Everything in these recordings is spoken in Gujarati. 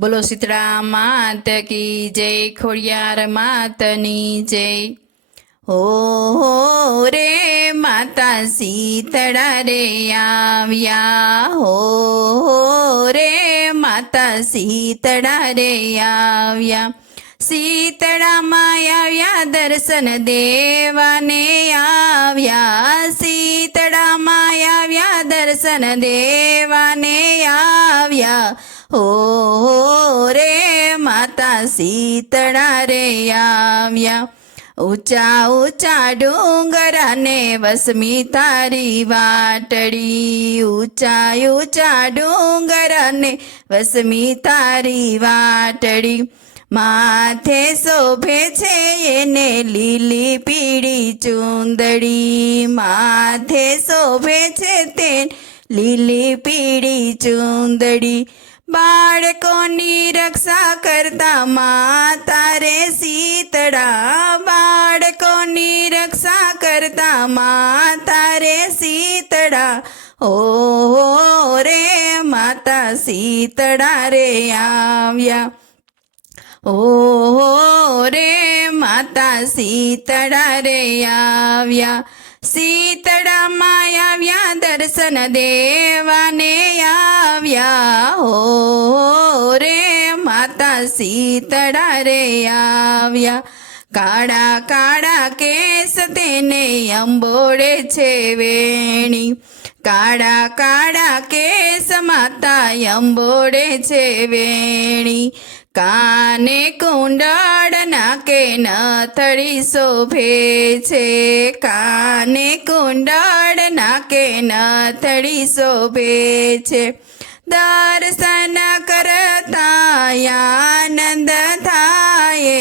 બોલો સીતળા માત કી જય, ખોડિયાર માતની જય। હો રે માતા શીતળા રે આવ્યા, હો રે માતા શીતળા રે આવ્યા। શીતળામાં આવ્યા દર્શન દેવાને આવ્યા, શીતળામાં આવ્યા દર્શન દેવાને આવ્યા। હો રે માતા શીતળા રે આવ્યા। ઊંચા ઊંચા ડુંગરાને વસમી તારી વાટડી, ઊંચા ઊંચા ડુંગરાને વસમી તારી વાટડી। માથે શોભે છે એને લીલી પીળી ચૂંદડી, માથે શોભે છે તે લીલી પીળી ચૂંદડી। બાળકોની રક્ષા કરતા માતા રે શીતળા, બાળકોની રક્ષા કરતા માતા રે શીતળા। હો રે માતા શીતળા રે આવ્યા, હો રે માતા શીતળા રે આવ્યા। શીતળામાં આવ્યા દર્શન દેવાને આવ્યા, હો રે માતા શીતળા રે આવ્યા। કાળા કાળા કેસ તેને અંબોડે છે વેણી, કાળા કાળા કેસ માતા અંબોડે છે વેણી। કાને કુંડળ નાકે નથડી શોભે છે, કાને કુંડળ નાકે નથડી શોભે છે। દર્શન કરતા આનંદ થાય,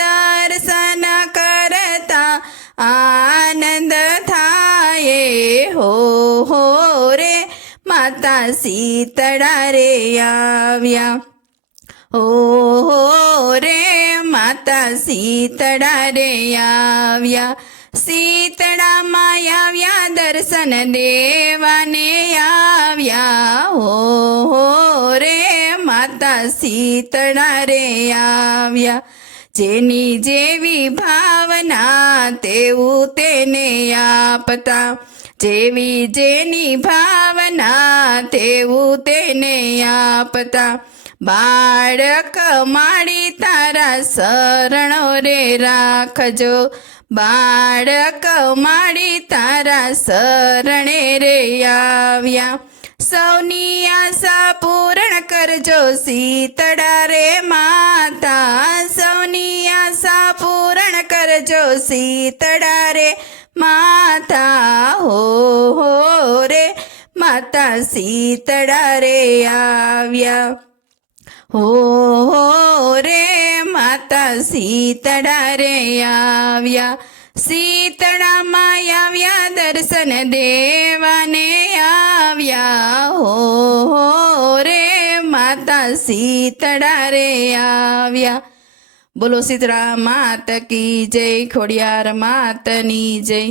દર્શન કરતા આનંદ થાય। હો રે માતા શીતળા રે આવ્યા, હો રે માતા શીતળા રે આવ્યા। શીતળામાં આવ્યા દર્શન દેવાને આવ્યા, હો રે માતા શીતળા રે આવ્યા। જેની જેવી ભાવના તેવું તેને આપતા, જેવી જેની ભાવના તેવું તેને આપતા। બાળક માડી તારા શરણો રે રાખજો, બાળક માડી તારા શરણે રે આવ્યા। સૌની આશા પૂર્ણ કરજો શીતળા રે માતા, સૌની આશા પૂર્ણ કરજો શીતળા રે માતા। હો રે માતા શીતળા રે આવ્યા, હો રે માતા શીતળા રે આવ્યા। શીતળામાં આવ્યા દર્શન દેવાને આવ્યા, હો રે માતા શીતળા રે આવ્યા। બોલો શીતળા માત કી જય, ખોડિયાર માતની જય।